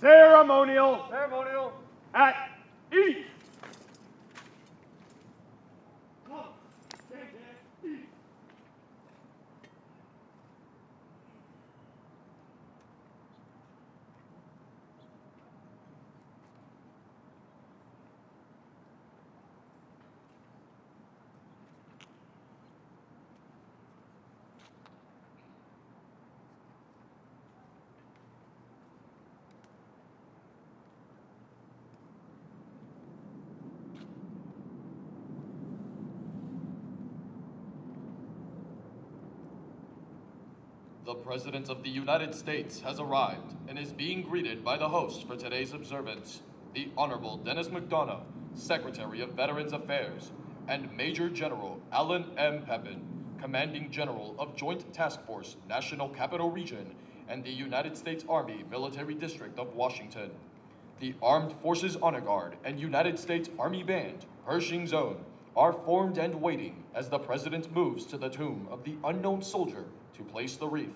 Ceremonial. Ceremonial. At ease. The President of the United States has arrived and is being greeted by the host for today's observance, the Honorable Dennis Mcdonough, Secretary of Veterans Affairs, and Major General Alan M. Pepin, Commanding General of Joint Task Force, National Capital Region, and the United States Army Military District of Washington. The Armed Forces Honor Guard and United States Army Band, Pershing Zone, are formed and waiting as the President moves to the tomb of the unknown soldier to place the wreath.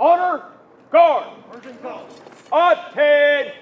Honor, guard. Attention!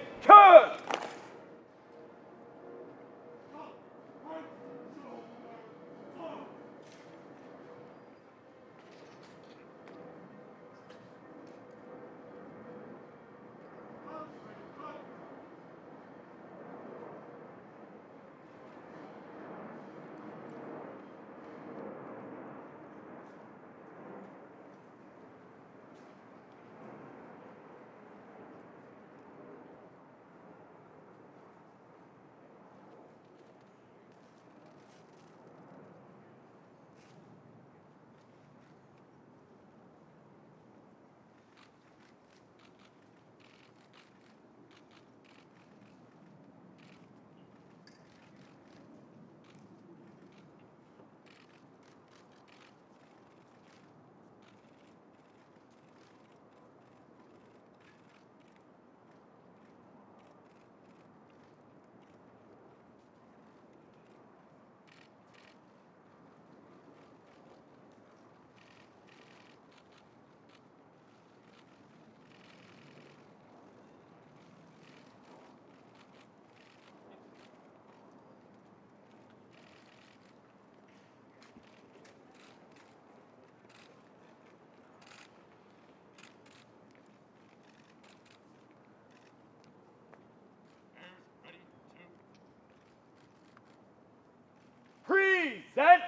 Present.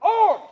Or.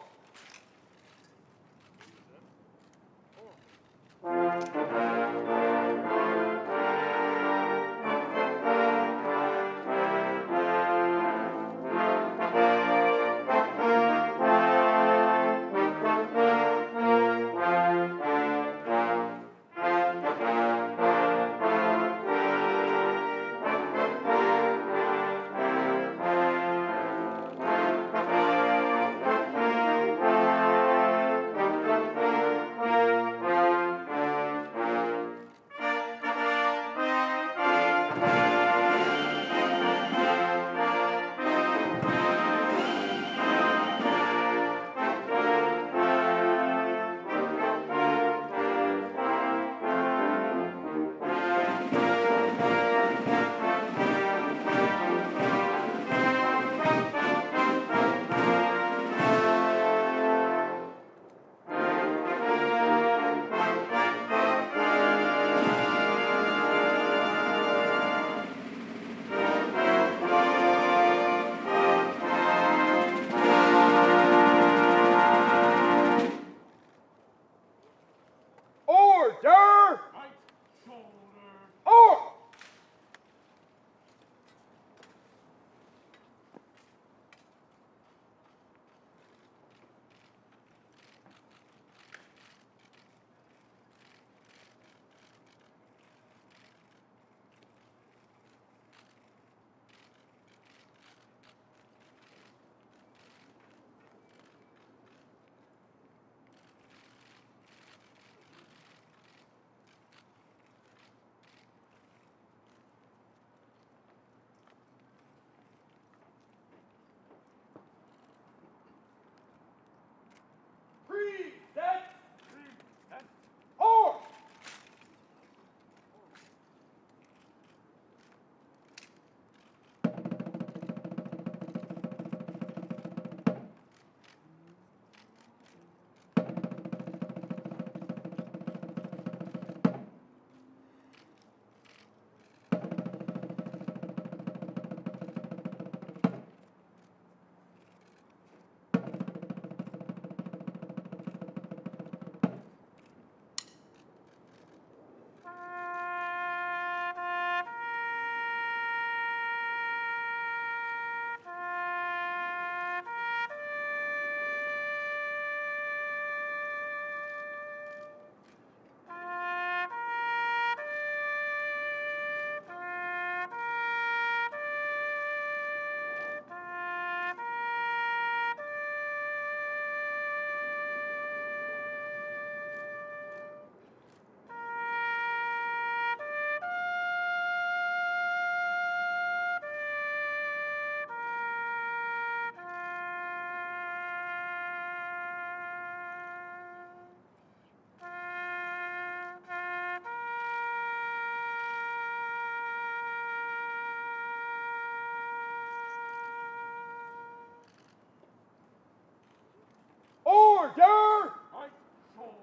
Order! Right shoulder.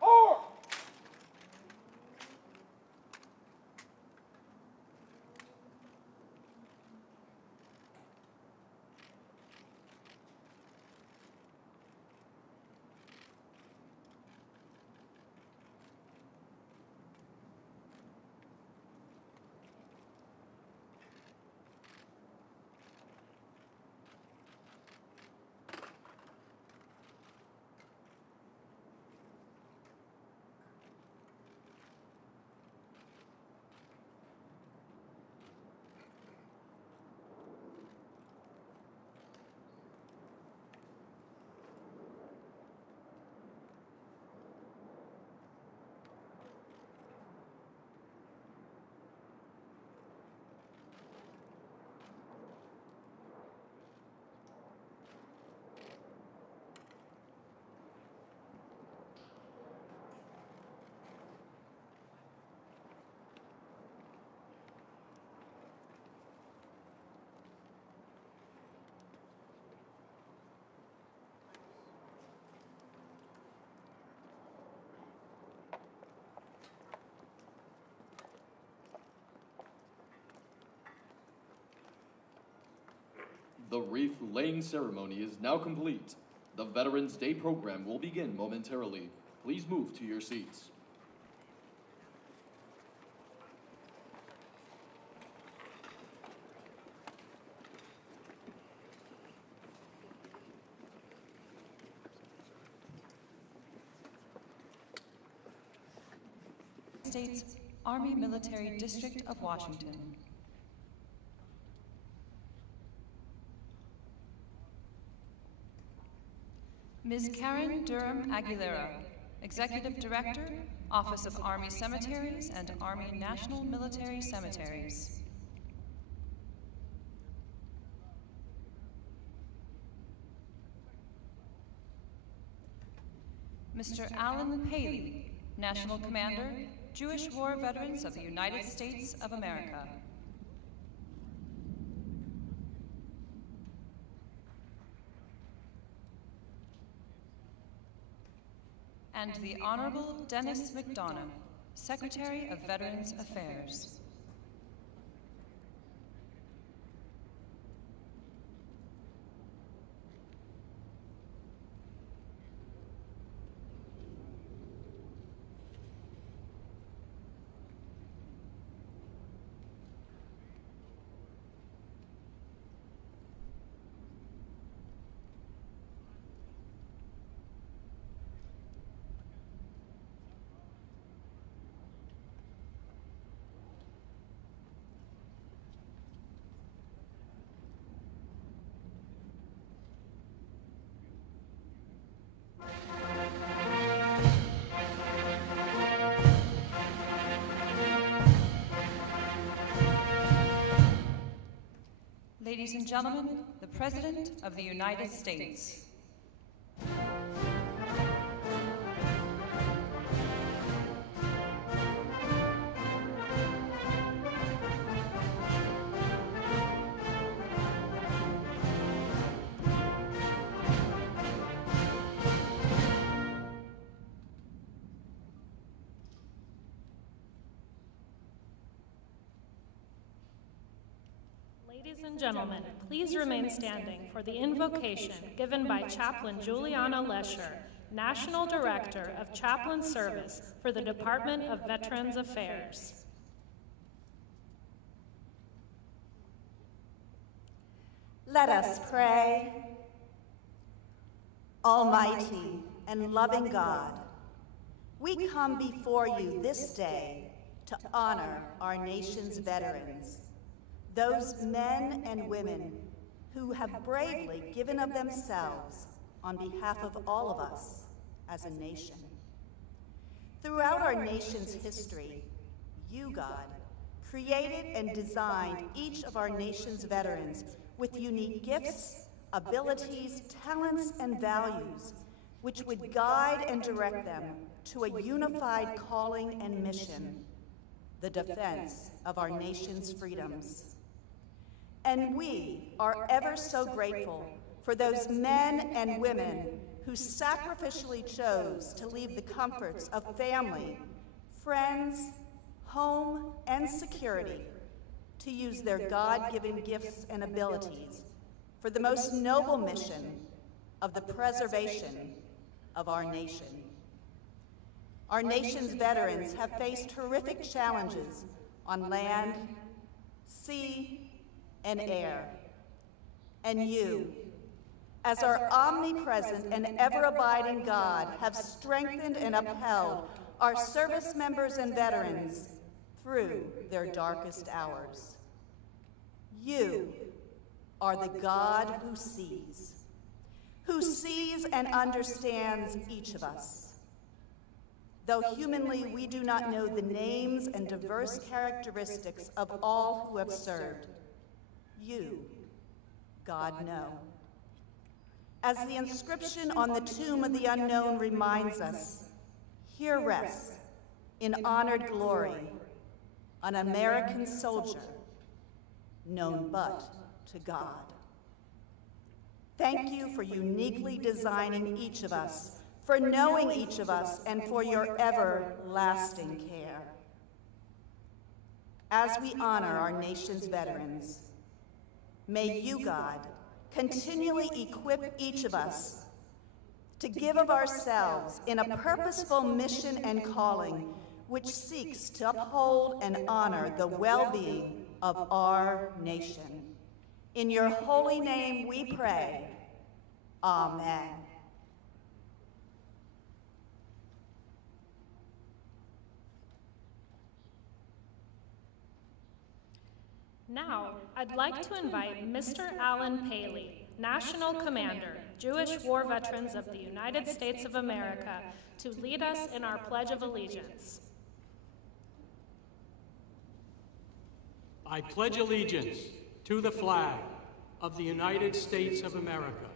Or! The wreath-laying ceremony is now complete. The Veterans Day program will begin momentarily. Please move to your seats. States Army Military District of Washington. Ms. Karen Durham Aguilera, Executive Director, Office of Army Cemeteries and Army National Military Cemeteries. Mr. Alan Paley, National Commander, Jewish War Veterans of the United States of America. And the Honorable Dennis Mcdonough, Secretary of Veterans Affairs. Ladies and gentlemen, the President of the United States. Ladies and gentlemen, please remain standing for the invocation given by Chaplain Juliana Lesher, National Director of Chaplain Service for the Department of Veterans Affairs. Let us pray. Almighty and loving God, we come before you this day to honor our nation's veterans, those men and women who have bravely given of themselves on behalf of all of us as a nation. Throughout our nation's history, you, God, created and designed each of our nation's veterans with unique gifts, abilities, talents, and values, which would guide and direct them to a unified calling and mission, the defense of our nation's freedoms. And we are ever so grateful for those men and women who sacrificially chose to leave the comforts of family, friends, home, and security to use their God-given gifts and abilities for the most noble mission of the preservation of our nation. Our nation's veterans have faced horrific challenges on land, sea, and air. And you, as our omnipresent and ever-abiding God, have strengthened and upheld our service members and veterans through their darkest hours. You are the God who sees and understands each of us. Though humanly we do not know the names and diverse characteristics of all who have served, you, God, know. As the inscription on the tomb of the unknown reminds us, here rests, in honored glory, an American soldier known but to God. Thank you for uniquely designing each of us, for knowing each of us, and for your everlasting care. As we honor our nation's veterans, may you, God, continually equip each of us to give of ourselves in a purposeful mission and calling which seeks to uphold and honor the well-being of our nation. In your holy name we pray. Amen. Now, I'd like to invite Mr. Alan Paley, National Commander, Jewish War Veterans of the United States of America, to lead us in our Pledge of Allegiance. I pledge allegiance to the flag of the United States of America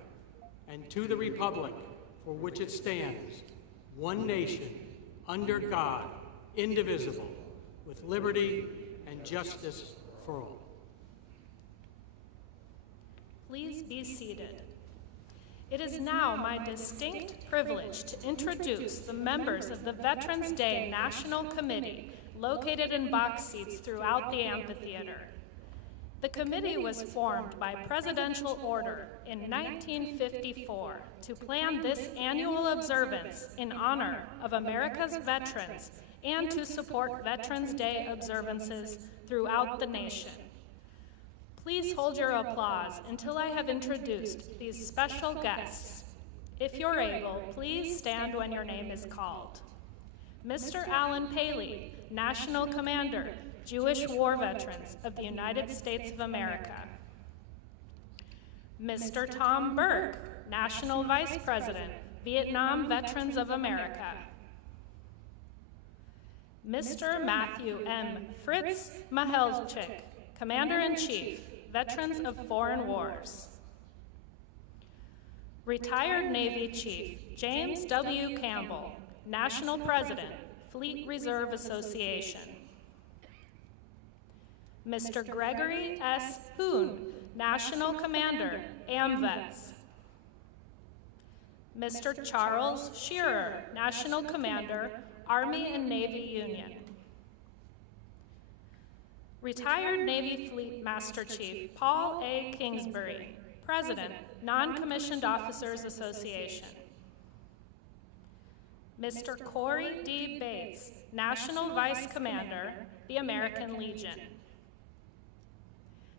and to the republic for which it stands, one nation, under God, indivisible, with liberty and justice for all. Please be seated. It is now my distinct privilege to introduce the members of the Veterans Day National Committee, located in box seats throughout the amphitheater. The committee was formed by presidential order in 1954 to plan this annual observance in honor of America's veterans and to support Veterans Day observances throughout the nation. Please hold your applause until I have introduced these special guests. If you're able, please stand when your name is called. Mr. Alan Paley, National Commander, Jewish War Veterans of the United States of America. Mr. Tom Burke, National Vice President, Vietnam Veterans of America. Mr. Matthew M. Fritz Mahelchik, Commander-in-Chief, Veterans of Foreign Wars. Retired Navy Chief James W. Campbell, National President, Fleet Reserve Association. Mr. Gregory S. Hoon, National Commander, AMVETS. Mr. Charles Shearer, National Commander, Army and Navy Union. Retired Navy Fleet Master Chief Paul A. Kingsbury, President, Non-Commissioned Officers Association. Mr. Corey D. Bates, National Vice Commander, the American Legion.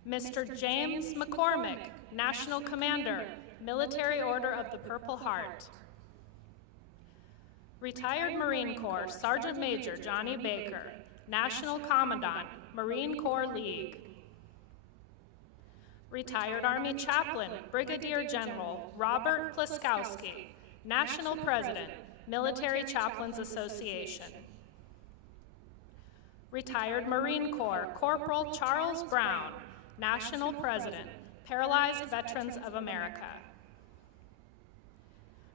Mr. James McCormick, National Commander, Military Order of the Purple Heart. Retired Marine Corps Sergeant Major Johnny Baker, National Commandant, Marine Corps League. Retired Army Chaplain Brigadier General Robert Pliskowski, National President, Military Chaplains Association. Retired Marine Corps Corporal Charles Brown, National President, Paralyzed Veterans of America.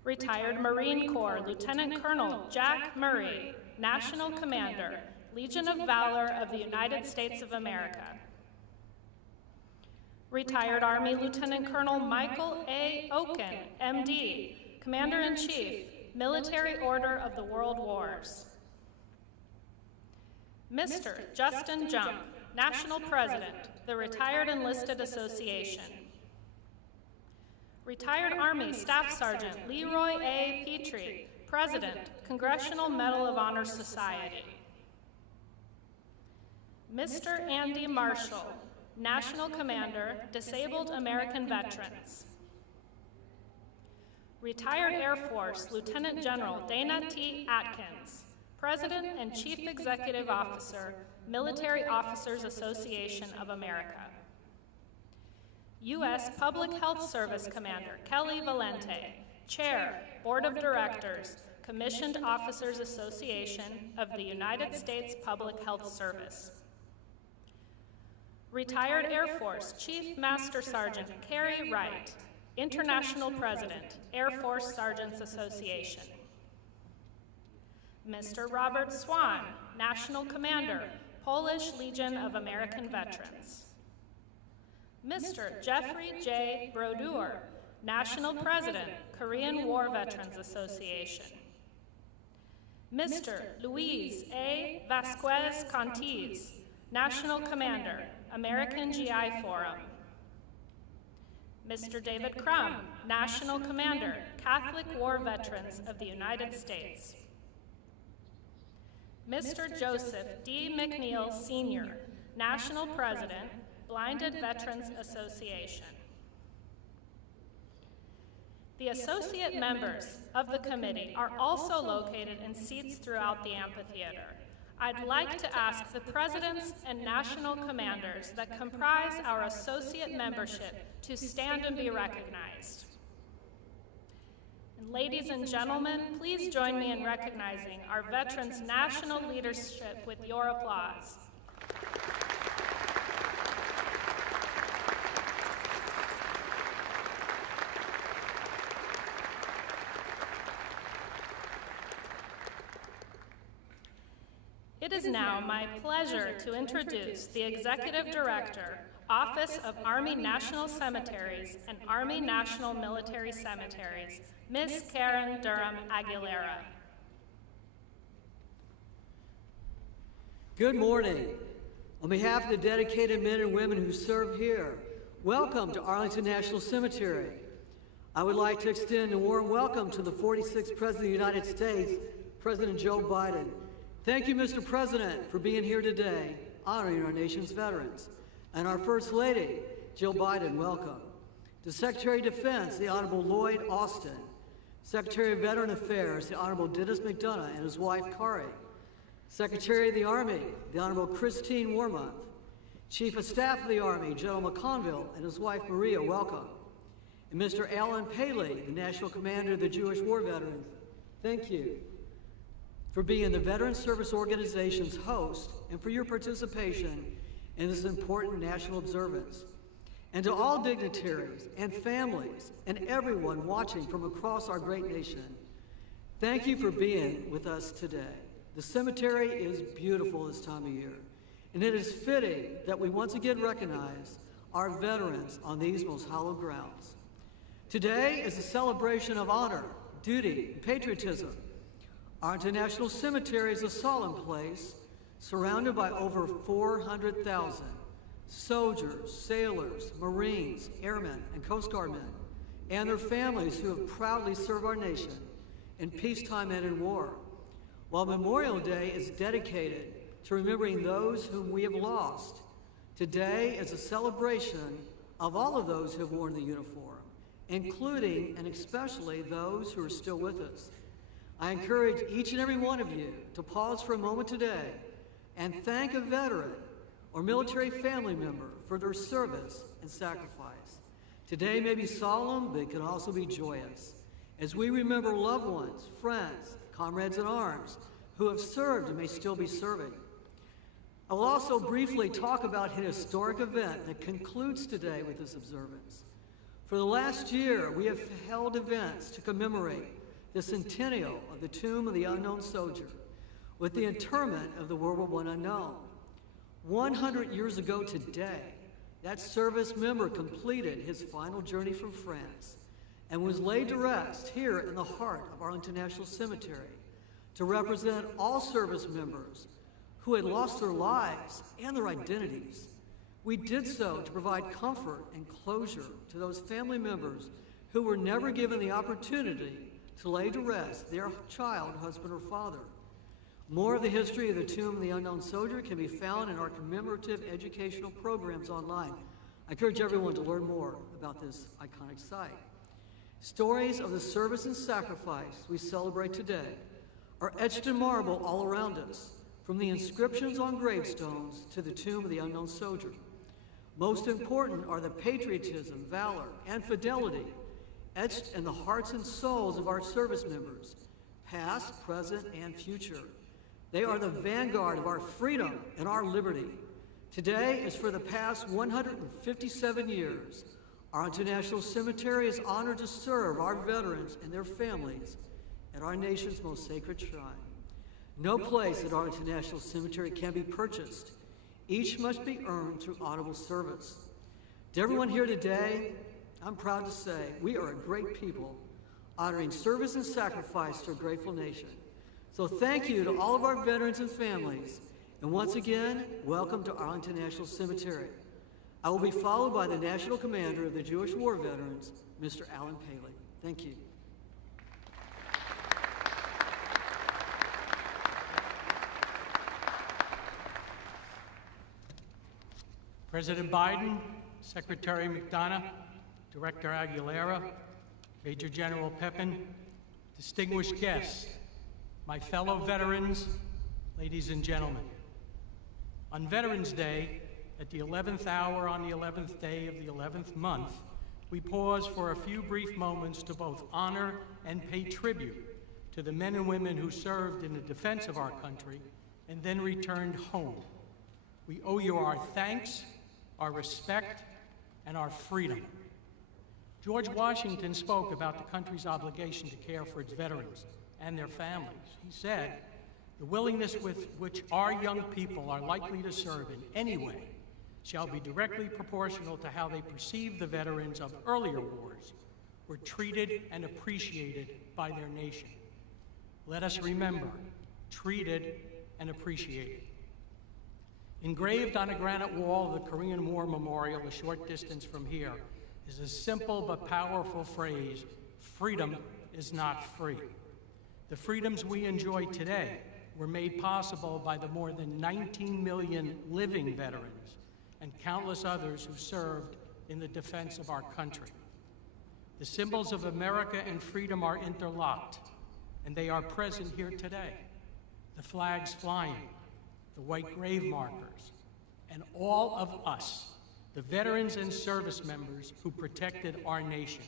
Retired Marine Corps Lieutenant Colonel Jack Murray, National Commander, Legion of Valor of the United States of America. Retired Army Lieutenant Colonel Michael A. Oken, MD, Commander-in-Chief, Military Order of the World Wars. Mr. Justin Jump, National President, the Retired Enlisted Association. Retired Army Staff Sergeant Leroy A. Petrie, President, Congressional Medal of Honor Society. Mr. Andy Marshall, National Commander, Disabled American Veterans. Retired Air Force Lieutenant General Dana T. Atkins, President and Chief Executive Officer, Military Officers Association of America. U.S. Public Health Service Commander Kelly Valente, Chair, Board of Directors, Commissioned Officers Association of the United States Public Health Service. Retired Air Force Chief Master Sergeant Carrie Wright, International President, Air Force Sergeants Association. Mr. Robert Swan, National Commander, Polish Legion of American Veterans. Mr. Jeffrey J. Brodeur, National President, Korean War Veterans Association. Mr. Luis A. Vasquez Contiz, National Commander, American GI Forum. Mr. David Crum, National Commander, Catholic War Veterans of the United States. Mr. Joseph D. McNeil, Sr., National President, Blinded Veterans Association. The associate members of the committee are also located in seats throughout the amphitheater. I'd like to ask the presidents and national commanders that comprise our associate membership to stand and be recognized. And ladies and gentlemen, please join me in recognizing our veterans' national leadership with your applause. It is now my pleasure to introduce the Executive Director, Office of Army National Cemeteries and Army National Military Cemeteries, Ms. Karen Durham Aguilera. Good morning. On behalf of the dedicated men and women who serve here, welcome to Arlington National Cemetery. I would like to extend a warm welcome to the 46th President of the United States, President Joe Biden. Thank you, Mr. President, for being here today, honoring our nation's veterans. And our First Lady, Jill Biden, welcome. To Secretary of Defense, the Honorable Lloyd Austin. Secretary of Veteran Affairs, the Honorable Dennis Mcdonough and his wife, Kari. Secretary of the Army, the Honorable Christine Wormuth. Chief of Staff of the Army, General McConville and his wife, Maria, welcome. And Mr. Alan Paley, the National Commander of the Jewish War Veterans, thank you for being the Veteran Service Organization's host and for your participation in this important national observance. And to all dignitaries and families and everyone watching from across our great nation, thank you for being with us today. The cemetery is beautiful this time of year, and it is fitting that we once again recognize our veterans on these most hallowed grounds. Today is a celebration of honor, duty, and patriotism. Arlington National Cemetery is a solemn place surrounded by over 400,000 soldiers, sailors, Marines, airmen, and Coast Guard men, and their families who have proudly served our nation in peacetime and in war. While Memorial Day is dedicated to remembering those whom we have lost, today is a celebration of all of those who have worn the uniform, including and especially those who are still with us. I encourage each and every one of you to pause for a moment today and thank a veteran or military family member for their service and sacrifice. Today may be solemn, but it can also be joyous, as we remember loved ones, friends, comrades in arms who have served and may still be serving. I will also briefly talk about an historic event that concludes today with this observance. For the last year, we have held events to commemorate the centennial of the Tomb of the Unknown Soldier with the interment of the World War I unknown. 100 years ago today, that service member completed his final journey from France and was laid to rest here in the heart of Arlington National Cemetery to represent all service members who had lost their lives and their identities. We did so to provide comfort and closure to those family members who were never given the opportunity to lay to rest their child, husband, or father. More of the history of the Tomb of the Unknown Soldier can be found in our commemorative educational programs online. I encourage everyone to learn more about this iconic site. Stories of the service and sacrifice we celebrate today are etched in marble all around us, from the inscriptions on gravestones to the Tomb of the Unknown Soldier. Most important are the patriotism, valor, and fidelity etched in the hearts and souls of our service members, past, present, and future. They are the vanguard of our freedom and our liberty. Today, as for the past 157 years, Arlington National Cemetery is honored to serve our veterans and their families at our nation's most sacred shrine. No place at Arlington National Cemetery can be purchased. Each must be earned through honorable service. To everyone here today, I'm proud to say we are a great people, honoring service and sacrifice to a grateful nation. So thank you to all of our veterans and families, and once again, welcome to Arlington National Cemetery. I will be followed by the National Commander of the Jewish War Veterans, Mr. Alan Paley. Thank you. President Biden, Secretary Mcdonough, Director Aguilera, Major General Pepin, distinguished guests, my fellow veterans, ladies and gentlemen. On Veterans Day, at the 11th hour on the 11th day of the 11th month, we pause for a few brief moments to both honor and pay tribute to the men and women who served in the defense of our country and then returned home. We owe you our thanks, our respect, and our freedom. George Washington spoke about the country's obligation to care for its veterans and their families. He said, "The willingness with which our young people are likely to serve in any way shall be directly proportional to how they perceive the veterans of earlier wars were treated and appreciated by their nation." Let us remember, treated and appreciated. Engraved on a granite wall of the Korean War Memorial a short distance from here is a simple but powerful phrase: freedom is not free. The freedoms we enjoy today were made possible by the more than 19 million living veterans and countless others who served in the defense of our country. The symbols of America and freedom are interlocked, and they are present here today. The flags flying, the white grave markers, and all of us, the veterans and service members who protected our nation.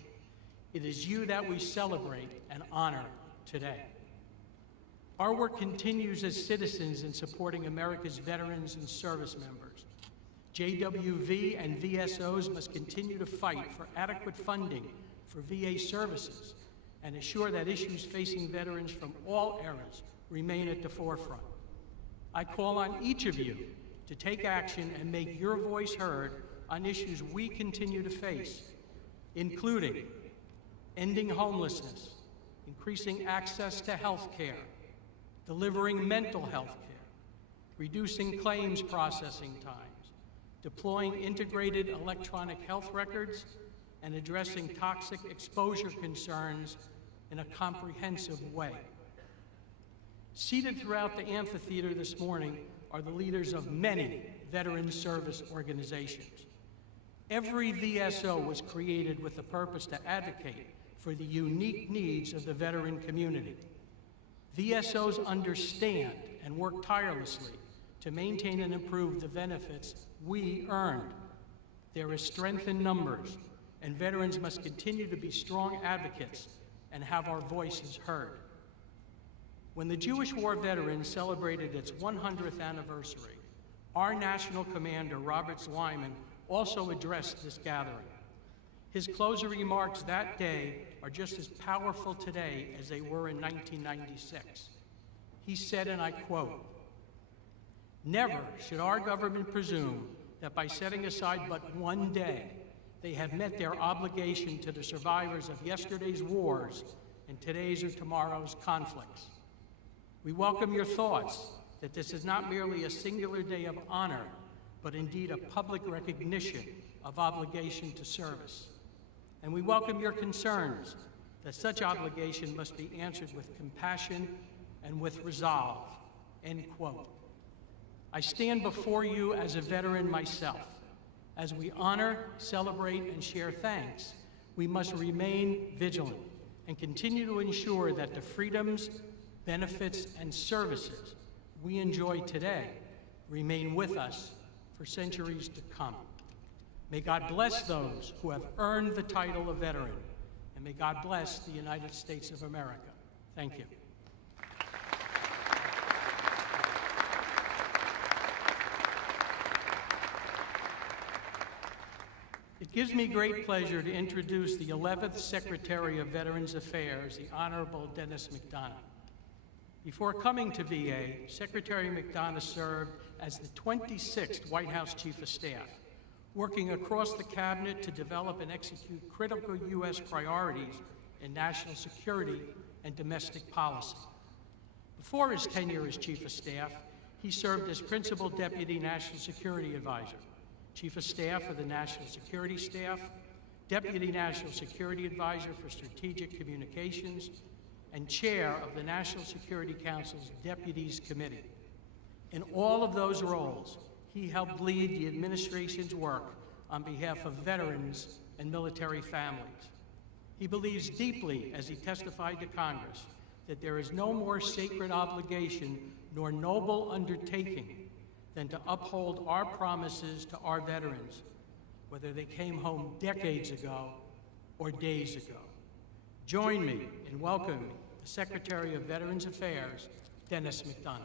It is you that we celebrate and honor today. Our work continues as citizens in supporting America's veterans and service members. JWV and VSOs must continue to fight for adequate funding for VA services and assure that issues facing veterans from all eras remain at the forefront. I call on each of you to take action and make your voice heard on issues we continue to face, including ending homelessness, increasing access to health care, delivering mental health care, reducing claims processing times, deploying integrated electronic health records, and addressing toxic exposure concerns in a comprehensive way. Seated throughout the amphitheater this morning are the leaders of many veteran service organizations. Every VSO was created with the purpose to advocate for the unique needs of the veteran community. VSOs understand and work tirelessly to maintain and improve the benefits we earned. There is strength in numbers, and veterans must continue to be strong advocates and have our voices heard. When the Jewish War Veterans celebrated its 100th anniversary, our National Commander, Robert Zweiman, also addressed this gathering. His closing remarks that day are just as powerful today as they were in 1996. He said, and I quote, "Never should our government presume that by setting aside but one day, they have met their obligation to the survivors of yesterday's wars and today's or tomorrow's conflicts. We welcome your thoughts that this is not merely a singular day of honor, but indeed a public recognition of obligation to service. And we welcome your concerns that such obligation must be answered with compassion and with resolve, end quote. I stand before you as a veteran myself. As we honor, celebrate, and share thanks, we must remain vigilant and continue to ensure that the freedoms, benefits, and services we enjoy today remain with us for centuries to come. May God bless those who have earned the title of veteran, and may God bless the United States of America. Thank you. It gives me great pleasure to introduce the 11th Secretary of Veterans Affairs, the Honorable Dennis Mcdonough. Before coming to VA, Secretary Mcdonough served as the 26th White House Chief of Staff, working across the cabinet to develop and execute critical U.S. priorities in national security and domestic policy. Before his tenure as Chief of Staff, he served as Principal Deputy National Security Advisor, Chief of Staff of the National Security Staff, Deputy National Security Advisor for Strategic Communications, and Chair of the National Security Council's Deputies Committee. In all of those roles, he helped lead the administration's work on behalf of veterans and military families. He believes deeply, as he testified to Congress, that there is no more sacred obligation nor noble undertaking than to uphold our promises to our veterans, whether they came home decades ago or days ago. Join me in welcoming the Secretary of Veterans Affairs, Dennis Mcdonough.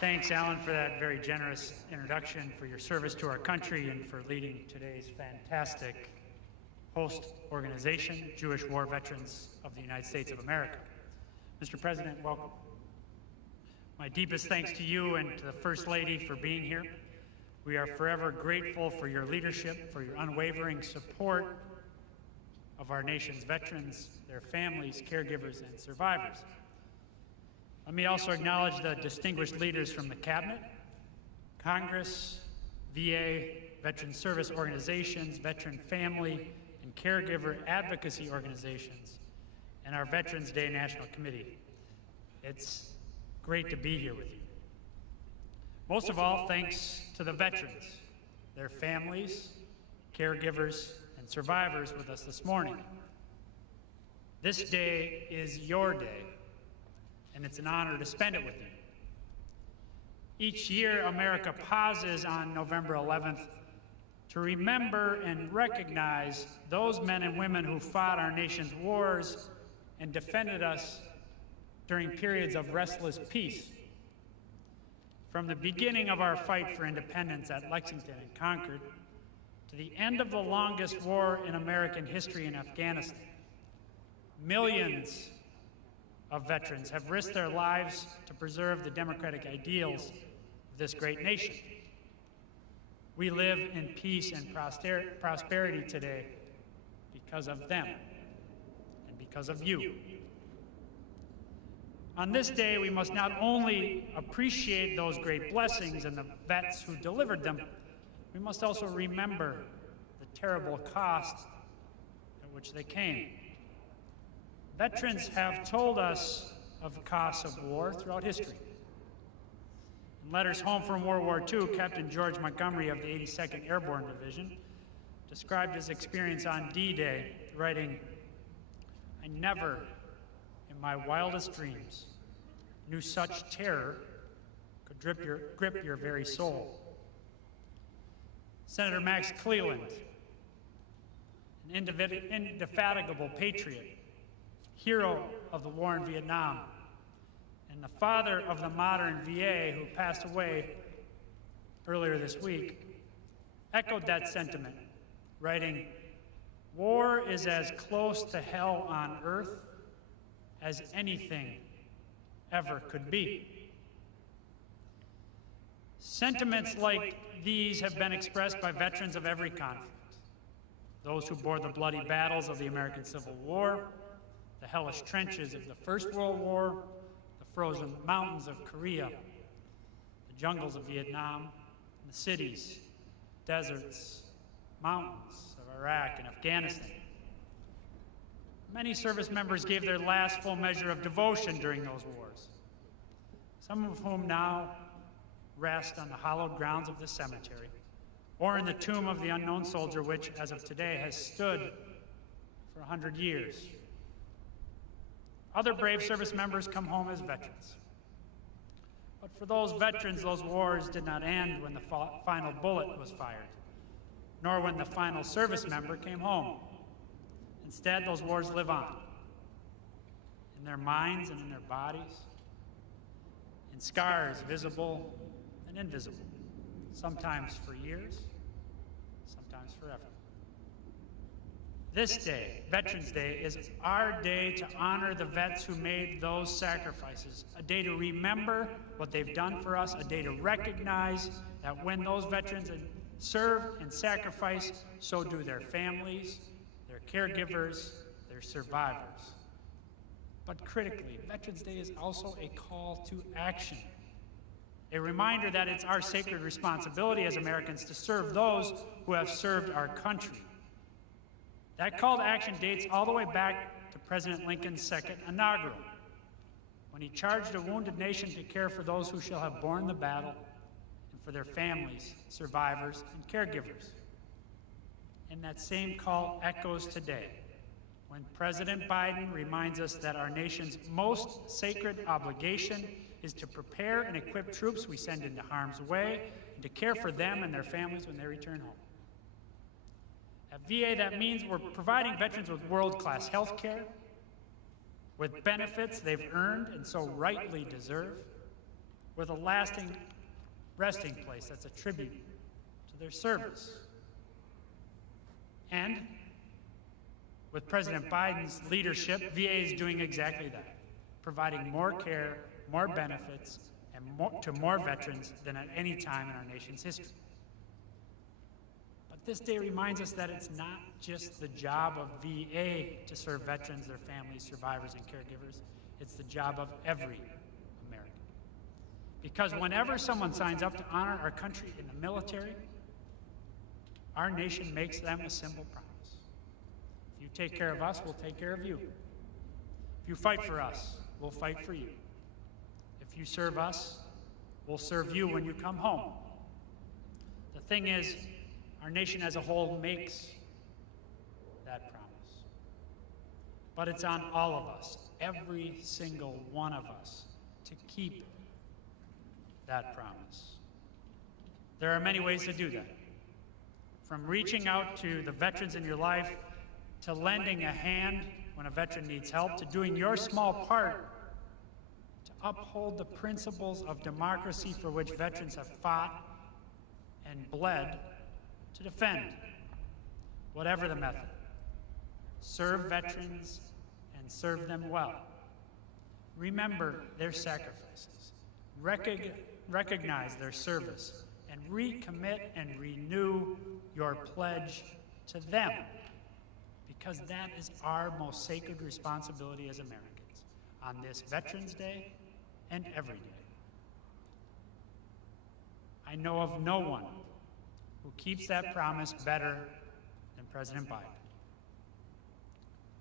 Thanks, Alan, for that very generous introduction, for your service to our country, and for leading today's fantastic host organization, Jewish War Veterans of the United States of America. Mr. President, welcome. My deepest thanks to you and to the First Lady for being here. We are forever grateful for your leadership, for your unwavering support of our nation's veterans, their families, caregivers, and survivors. Let me also acknowledge the distinguished leaders from the Cabinet, Congress, VA, veteran service organizations, veteran family and caregiver advocacy organizations, and our Veterans Day National Committee. It's great to be here with you. Most of all, thanks to the veterans, their families, caregivers, and survivors with us this morning. This day is your day, and it's an honor to spend it with you. Each year, America pauses on November 11th to remember and recognize those men and women who fought our nation's wars and defended us during periods of restless peace. From the beginning of our fight for independence at Lexington and Concord to the end of the longest war in American history in Afghanistan, millions of veterans have risked their lives to preserve the democratic ideals of this great nation. We live in peace and prosperity today because of them and because of you. On this day, we must not only appreciate those great blessings and the vets who delivered them, we must also remember the terrible cost at which they came. Veterans have told us of the costs of war throughout history. In letters home from World War II, Captain George Montgomery of the 82nd Airborne Division described his experience on D-Day, writing, "I never, in my wildest dreams, knew such terror could grip your very soul." Senator Max Cleland, an indefatigable patriot, hero of the war in Vietnam, and the father of the modern VA, who passed away earlier this week, echoed that sentiment, writing, "War is as close to hell on earth as anything ever could be." Sentiments like these have been expressed by veterans of every conflict. Those who bore the bloody battles of the American Civil War, the hellish trenches of the First World War, the frozen mountains of Korea, the jungles of Vietnam, and the cities, deserts, mountains of Iraq and Afghanistan. Many service members gave their last full measure of devotion during those wars, some of whom now rest on the hallowed grounds of the cemetery, or in the tomb of the unknown soldier, which, as of today, has stood for 100 years. Other brave service members come home as veterans. But for those veterans, those wars did not end when the final bullet was fired, nor when the final service member came home. Instead, those wars live on, in their minds and in their bodies, in scars visible and invisible, sometimes for years, sometimes forever. This day, Veterans Day, is our day to honor the vets who made those sacrifices, a day to remember what they've done for us, a day to recognize that when those veterans serve and sacrifice, so do their families, their caregivers, their survivors. But critically, Veterans Day is also a call to action. A reminder that it's our sacred responsibility as Americans to serve those who have served our country. That call to action dates all the way back to President Lincoln's second inaugural, when he charged a wounded nation to care for those who shall have borne the battle and for their families, survivors, and caregivers. And that same call echoes today, when President Biden reminds us that our nation's most sacred obligation is to prepare and equip troops we send into harm's way and to care for them and their families when they return home. At VA, that means we're providing veterans with world-class health care, with benefits they've earned and so rightly deserve, with a lasting resting place that's a tribute to their service. And with President Biden's leadership, VA is doing exactly that, providing more care, more benefits, and to more veterans than at any time in our nation's history. But this day reminds us that it's not just the job of VA to serve veterans, their families, survivors, and caregivers. It's the job of every American. Because whenever someone signs up to honor our country in the military, our nation makes them a simple promise. If you take care of us, we'll take care of you. If you fight for us, we'll fight for you. If you serve us, we'll serve you when you come home. The thing is, our nation as a whole makes that promise. But it's on all of us, every single one of us, to keep that promise. There are many ways to do that. From reaching out to the veterans in your life, to lending a hand when a veteran needs help, to doing your small part to uphold the principles of democracy for which veterans have fought and bled to defend. Whatever the method, serve veterans and serve them well. Remember their sacrifices, recognize their service, and recommit and renew your pledge to them, because that is our most sacred responsibility as Americans on this Veterans Day and every day. I know of no one who keeps that promise better than President Biden.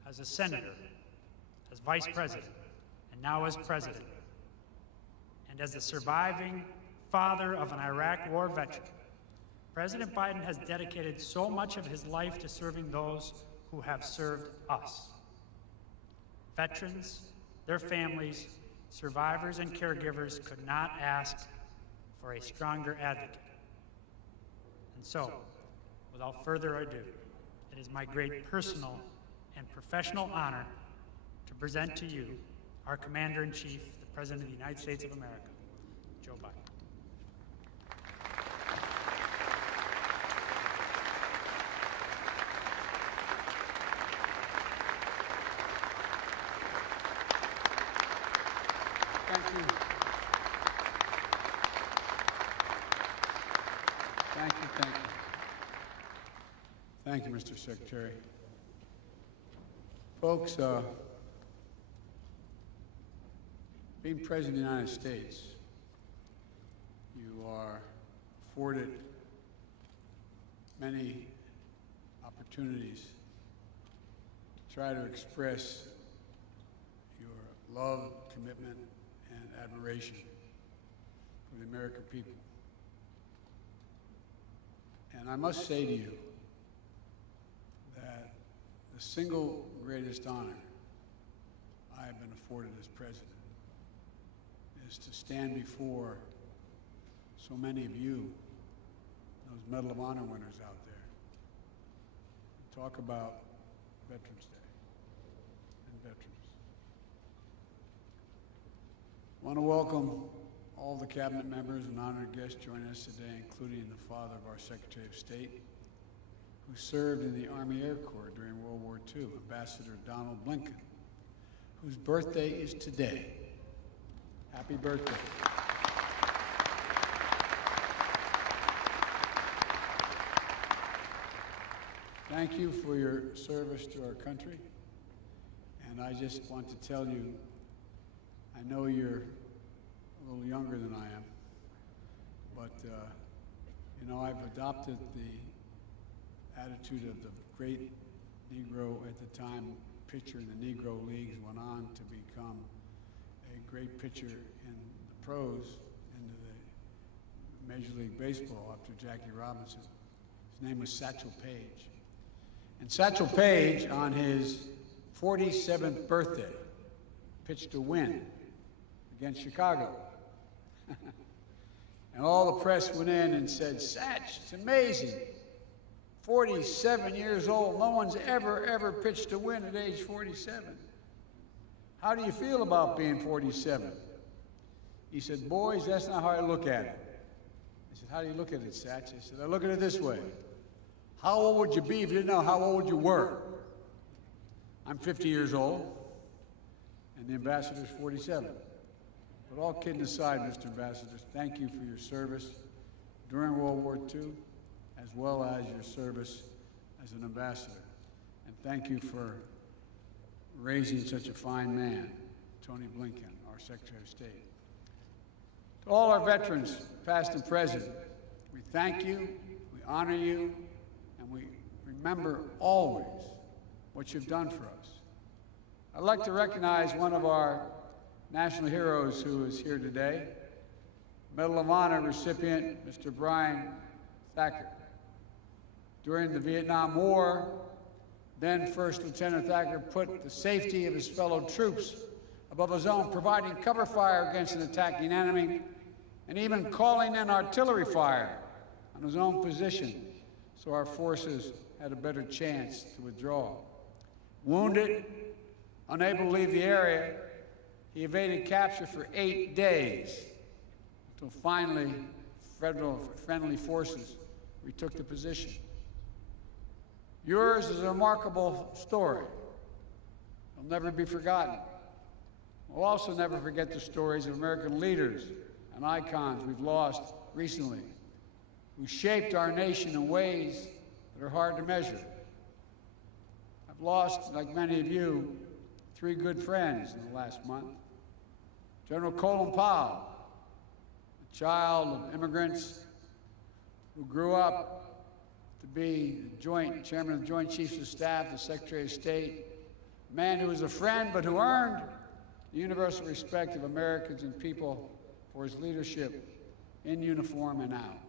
As a senator, as vice president, and now as president, and as the surviving father of an Iraq war veteran, President Biden has dedicated so much of his life to serving those who have served us. Veterans, their families, survivors, and caregivers could not ask for a stronger advocate. And so, without further ado, it is my great personal and professional honor to present to you our Commander-in-Chief, the President of the United States of America, Joe Biden. Thank you. Thank you, Mr. Secretary. Folks, being President of the United States, you are afforded many opportunities to try to express your love, commitment, and admiration for the American people. And I must say to you that the single greatest honor I have been afforded as president is to stand before so many of you, those Medal of Honor winners out there, and talk about Veterans Day and veterans. I want to welcome all the cabinet members and honored guests joining us today, including the father of our Secretary of State, who served in the Army Air Corps during World War II, Ambassador Donald Blinken, whose birthday is today. Happy birthday. Thank you for your service to our country. And I just want to tell you, I know you're a little younger than I am, but you know, I've adopted the attitude of the great Negro at the time pitcher in the Negro Leagues, went on to become a great pitcher in the pros, into the Major League Baseball after Jackie Robinson. His name was Satchel Paige. And Satchel Paige, on his 47th birthday, pitched a win against Chicago. And all the press went in and said, Satch, it's amazing. 47 years old, no one's ever pitched a win at age 47. How do you feel about being 47? He said, boys, that's not how I look at it. I said, how do you look at it, Satch? I said, I look at it this way. How old would you be if you didn't know how old you were? I'm 50 years old, and the ambassador's 47. But all kidding aside, Mr. Ambassador, thank you for your service during World War II, as well as your service as an ambassador. And thank you for raising such a fine man, Tony Blinken, our Secretary of State. To all our veterans, past and present, we thank you, we honor you, and we remember always what you've done for us. I'd like to recognize one of our national heroes who is here today, Medal of Honor recipient, Mr. Brian Thacker. During the Vietnam War, then First Lieutenant Thacker put the safety of his fellow troops above his own, providing cover fire against an attacking enemy, and even calling in artillery fire on his own position so our forces had a better chance to withdraw. Wounded, unable to leave the area, he evaded capture for 8 days until finally federal friendly forces retook the position. Yours is a remarkable story. It'll never be forgotten. We'll also never forget the stories of American leaders and icons we've lost recently, who shaped our nation in ways that are hard to measure. I've lost, like many of you, 3 good friends in the last month. General Colin Powell, a child of immigrants who grew up to be the chairman of the Joint Chiefs of Staff, the Secretary of State, a man who was a friend but who earned the universal respect of Americans and people for his leadership in uniform and out.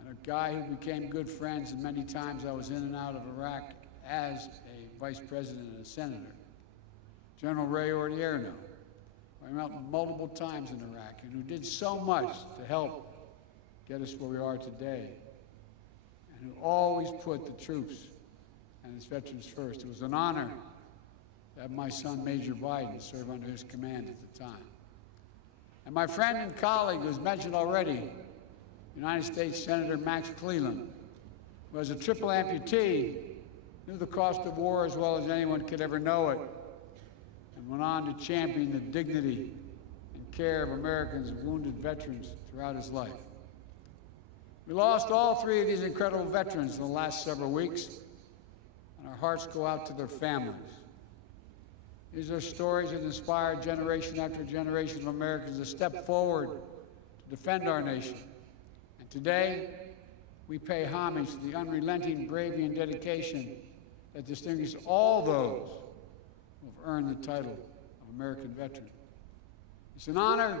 And a guy who became good friends, and many times I was in and out of Iraq as a vice president and a senator. General Ray Odierno, who I met multiple times in Iraq, and who did so much to help get us where we are today, and who always put the troops and his veterans first. It was an honor to have my son, Major Biden, serve under his command at the time. And my friend and colleague, who was mentioned already, United States Senator Max Cleland, who as a triple amputee knew the cost of war as well as anyone could ever know it, and went on to champion the dignity and care of Americans and wounded veterans throughout his life. We lost all three of these incredible veterans in the last several weeks, and our hearts go out to their families. These are stories that inspire generation after generation of Americans to step forward to defend our nation. And today, we pay homage to the unrelenting bravery and dedication that distinguishes all those who have earned the title of American veteran. It's an honor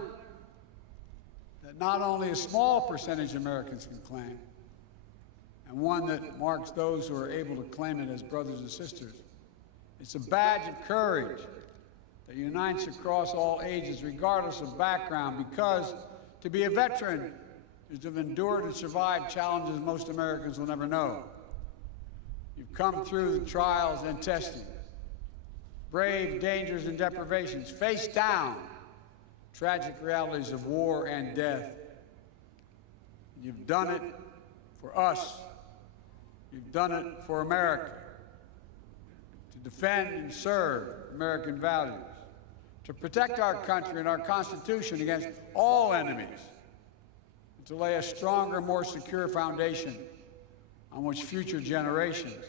that not only a small percentage of Americans can claim, and one that marks those who are able to claim it as brothers and sisters. It's a badge of courage that unites across all ages, regardless of background, because to be a veteran is to have endured and survived challenges most Americans will never know. You've come through the trials and testing, brave dangers and deprivations, faced down tragic realities of war and death. You've done it for us. You've done it for America, to defend and serve American values, to protect our country and our Constitution against all enemies, and to lay a stronger, more secure foundation on which future generations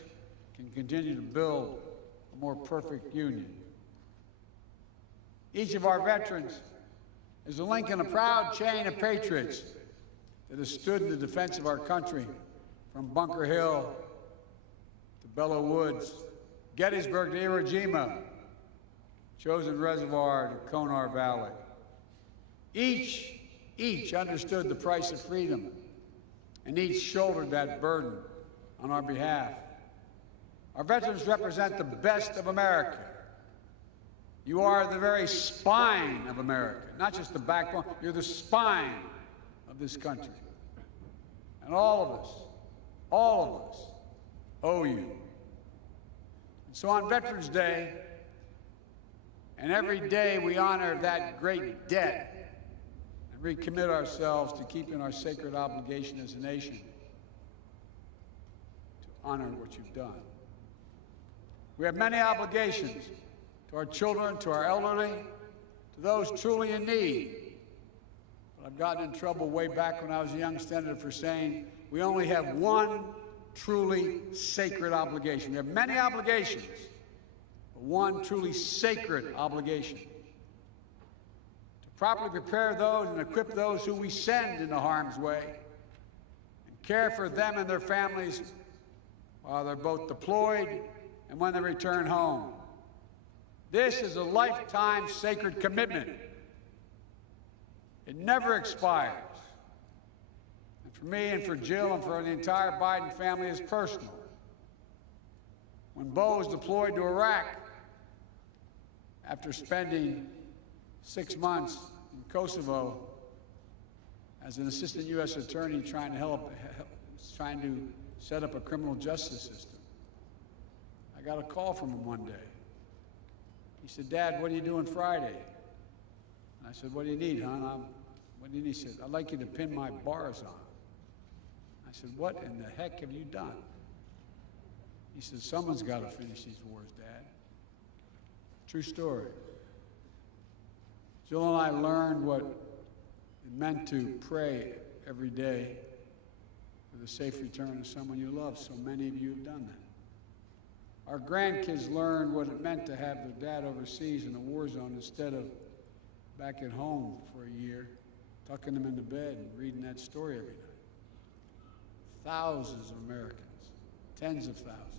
can continue to build a more perfect union. Each of our veterans is a link in a proud chain of patriots that has stood in the defense of our country from Bunker Hill to Belleau Woods, Gettysburg to Iwo Jima, Chosin Reservoir to Konar Valley. Each understood the price of freedom, and each shouldered that burden on our behalf. Our veterans represent the best of America. You are the very spine of America, not just the backbone, you're the spine of this country. And all of us owe you. And so on Veterans Day, and every day we honor that great debt and recommit ourselves to keeping our sacred obligation as a nation to honor what you've done. We have many obligations to our children, to our elderly, to those truly in need. But I've gotten in trouble way back when I was a young senator for saying we only have one truly sacred obligation. We have many obligations, but one truly sacred obligation: to properly prepare those and equip those who we send into harm's way, and care for them and their families while they're both deployed and when they return home. This is a lifetime sacred commitment. It never expires. And for me and for Jill and for the entire Biden family, it's personal. When Bo was deployed to Iraq, after spending 6 months in Kosovo as an assistant U.S. attorney trying to set up a criminal justice system, I got a call from him one day. He said, "Dad, what are you doing Friday?" And I said, "What do you need, hon?" What do you need? He said, "I'd like you to pin my bars on." I said, "What in the heck have you done?" He said, "Someone's got to finish these wars, Dad." True story. Jill and I learned what it meant to pray every day for the safe return of someone you love. So many of you have done that. Our grandkids learned what it meant to have their dad overseas in a war zone instead of back at home for a year, tucking them into bed and reading that story every night. Thousands of Americans, tens of thousands,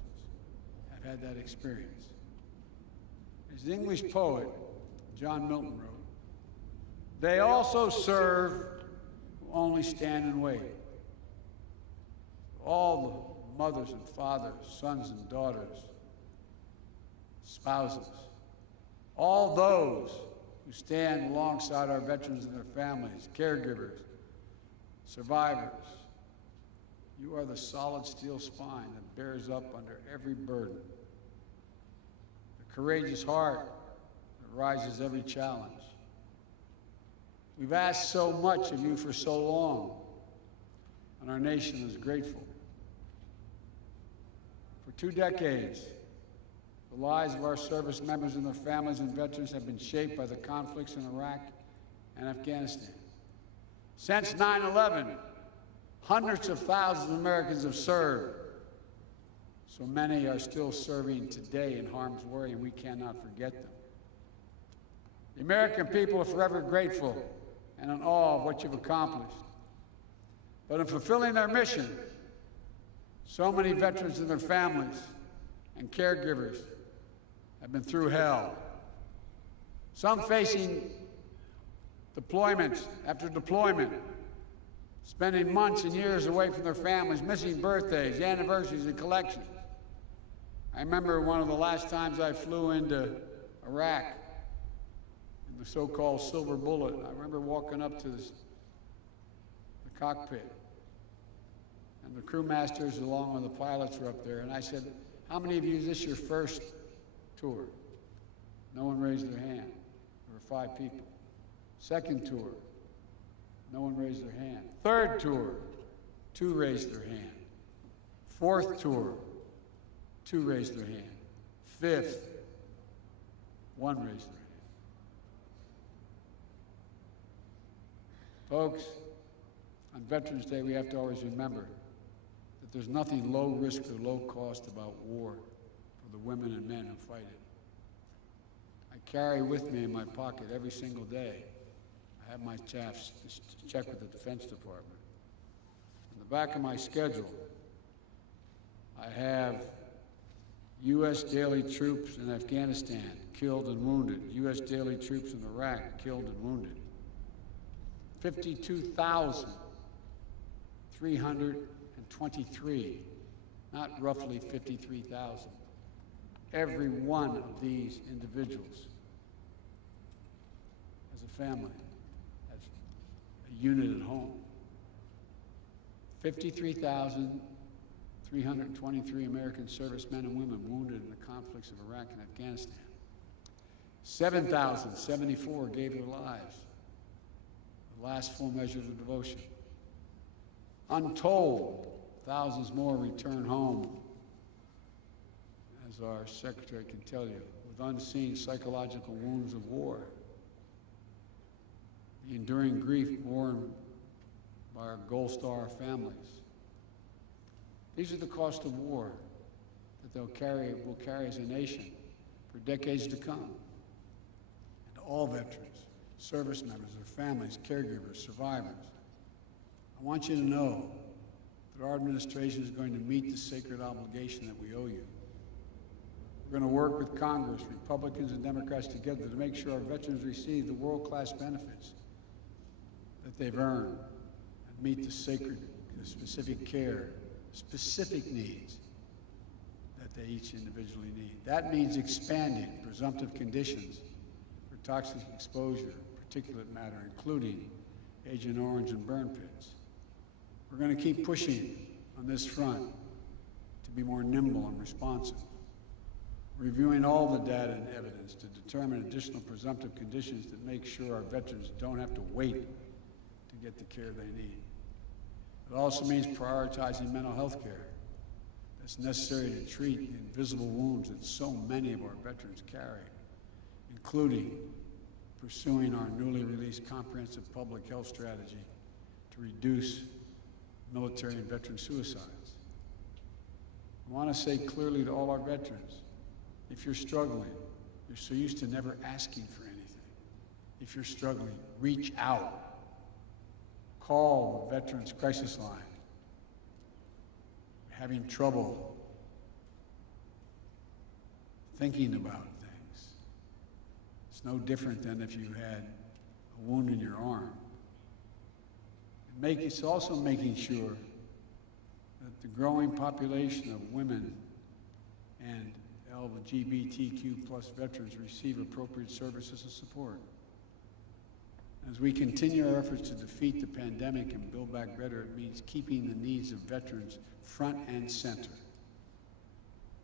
have had that experience. As the English poet John Milton wrote, "They also serve who only stand and wait." All the mothers and fathers, sons and daughters, spouses, all those who stand alongside our veterans and their families, caregivers, survivors, you are the solid steel spine that bears up under every burden, the courageous heart that rises every challenge. We've asked so much of you for so long, and our nation is grateful. For 2 decades, the lives of our service members and their families and veterans have been shaped by the conflicts in Iraq and Afghanistan. Since 9/11, Hundreds of thousands of Americans have served. So many are still serving today in harm's way, and we cannot forget them. The American people are forever grateful and in awe of what you've accomplished. But in fulfilling their mission, so many veterans and their families and caregivers have been through hell. Some facing deployments after deployment, spending months and years away from their families, missing birthdays, anniversaries, and collections. I remember one of the last times I flew into Iraq, in the so-called Silver Bullet. I remember walking up to the cockpit, and the crew masters along with the pilots were up there, and I said, how many of you, is this your first tour? No one raised their hand. There were 5 people. Second tour, no one raised their hand. Third tour, 2 raised their hand. Fourth tour, 2 raised their hand. Fifth, 1 raised their hand. Folks, on Veterans Day, we have to always remember that there's nothing low risk or low cost about war for the women and men who fight it. I carry with me in my pocket every single day. I have my staff check with the Defense Department. On the back of my schedule, I have U.S. daily troops in Afghanistan killed and wounded, U.S. daily troops in Iraq killed and wounded. 52,323, not roughly 53,000. Every one of these individuals as a family, as a unit at home. 53,323 American servicemen and women wounded in the conflicts of Iraq and Afghanistan. 7,074 gave their lives. The last full measure of devotion. Untold, thousands more return home, as our secretary can tell you, with unseen psychological wounds of war. The enduring grief borne by our Gold Star families. These are the cost of war that we'll carry as a nation for decades to come. And all veterans, service members, their families, caregivers, survivors, I want you to know that our administration is going to meet the sacred obligation that we owe you. We're going to work with Congress, Republicans and Democrats together to make sure our veterans receive the world-class benefits that they've earned and meet the specific care, specific needs that they each individually need. That means expanding presumptive conditions for toxic exposure, particulate matter, including Agent Orange and burn pits. We're going to keep pushing on this front to be more nimble and responsive, reviewing all the data and evidence to determine additional presumptive conditions that make sure our veterans don't have to wait to get the care they need. It also means prioritizing mental health care that's necessary to treat the invisible wounds that so many of our veterans carry, including pursuing our newly released comprehensive public health strategy to reduce military and veteran suicides. I want to say clearly to all our veterans, if you're struggling, you're so used to never asking for anything. If you're struggling, reach out. Call the Veterans Crisis Line. Having trouble thinking about things. It's no different than if you had a wound in your arm. It's also making sure that the growing population of women and LGBTQ+ veterans receive appropriate services and support. As we continue our efforts to defeat the pandemic and build back better, it means keeping the needs of veterans front and center.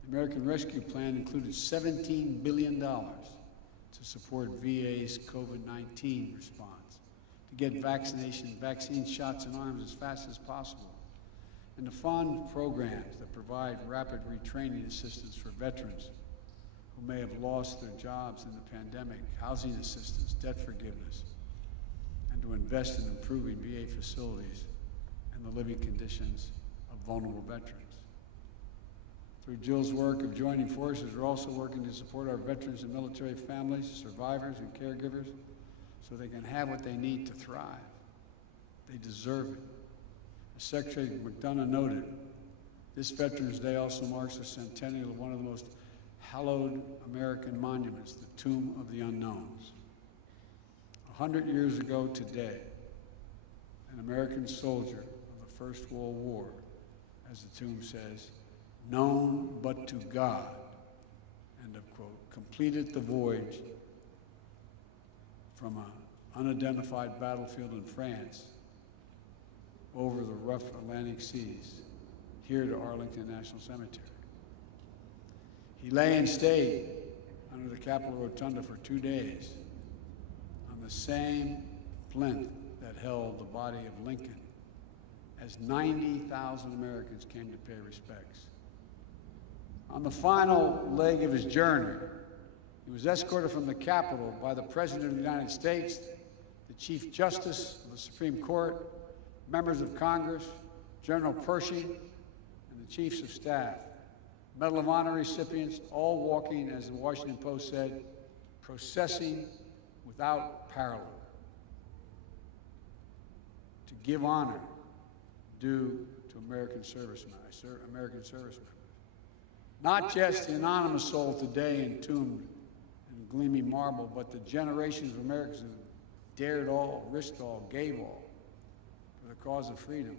The American Rescue Plan included $17 billion to support VA's COVID-19 response, to get vaccine shots in arms as fast as possible, and to fund programs that provide rapid retraining assistance for veterans who may have lost their jobs in the pandemic, housing assistance, debt forgiveness, and to invest in improving VA facilities and the living conditions of vulnerable veterans. Through Jill's work of joining forces, we're also working to support our veterans and military families, survivors, and caregivers so they can have what they need to thrive. They deserve it. As Secretary Mcdonough noted, this Veterans Day also marks the centennial of one of the most hallowed American monuments, the Tomb of the Unknowns. 100 years ago today, an American soldier of the First World War, as the tomb says, known but to God, end of quote, completed the voyage from an unidentified battlefield in France over the rough Atlantic seas here to Arlington National Cemetery. He lay and stayed under the Capitol Rotunda for 2 days on the same plinth that held the body of Lincoln as 90,000 Americans came to pay respects. On the final leg of his journey, he was escorted from the Capitol by the President of the United States, the Chief Justice of the Supreme Court, members of Congress, General Pershing, and the Chiefs of Staff. Medal of Honor recipients, all walking, as the Washington Post said, processing without parallel. To give honor due to American servicemen. Not just the anonymous soul today entombed in gleaming marble, but the generations of Americans who dared all, risked all, gave all for the cause of freedom.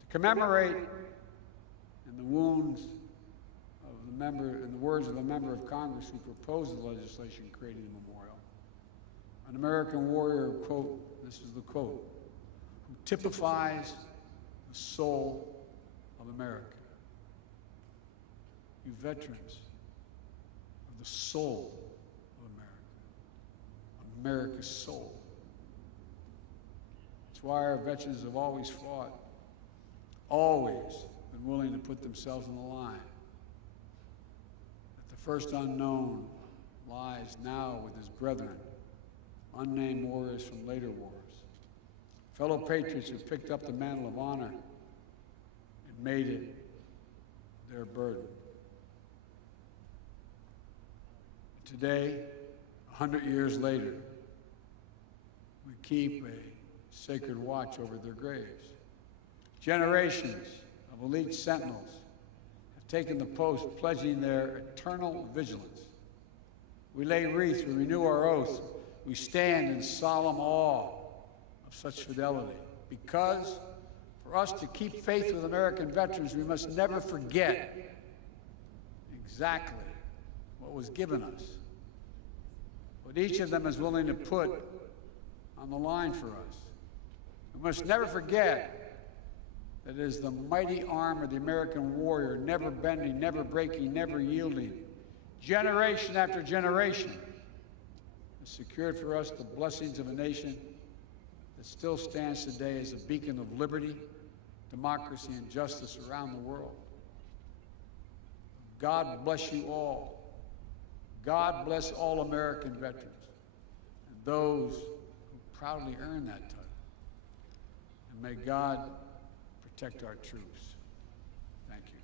To commemorate in the wounds of the member, in the words of a member of Congress who proposed the legislation creating the memorial, an American warrior, quote, this is the quote, who typifies the soul of America. You veterans of the soul of America, America's soul. That's why our veterans have always fought, always been willing to put themselves on the line. That the first unknown lies now with his brethren, unnamed warriors from later wars, fellow patriots who picked up the mantle of honor and made it their burden. Today, 100 years later, we keep a sacred watch over their graves. Generations of elite sentinels have taken the post, pledging their eternal vigilance. We lay wreaths, we renew our oath, we stand in solemn awe of such fidelity. Because for us to keep faith with American veterans, we must never forget exactly what was given us, what each of them is willing to put on the line for us. We must never forget that it is the mighty arm of the American warrior, never bending, never breaking, never yielding, generation after generation, has secured for us the blessings of a nation that still stands today as a beacon of liberty, democracy, and justice around the world. God bless you all. God bless all American veterans and those who proudly earn that title. And may God protect our troops. Thank you.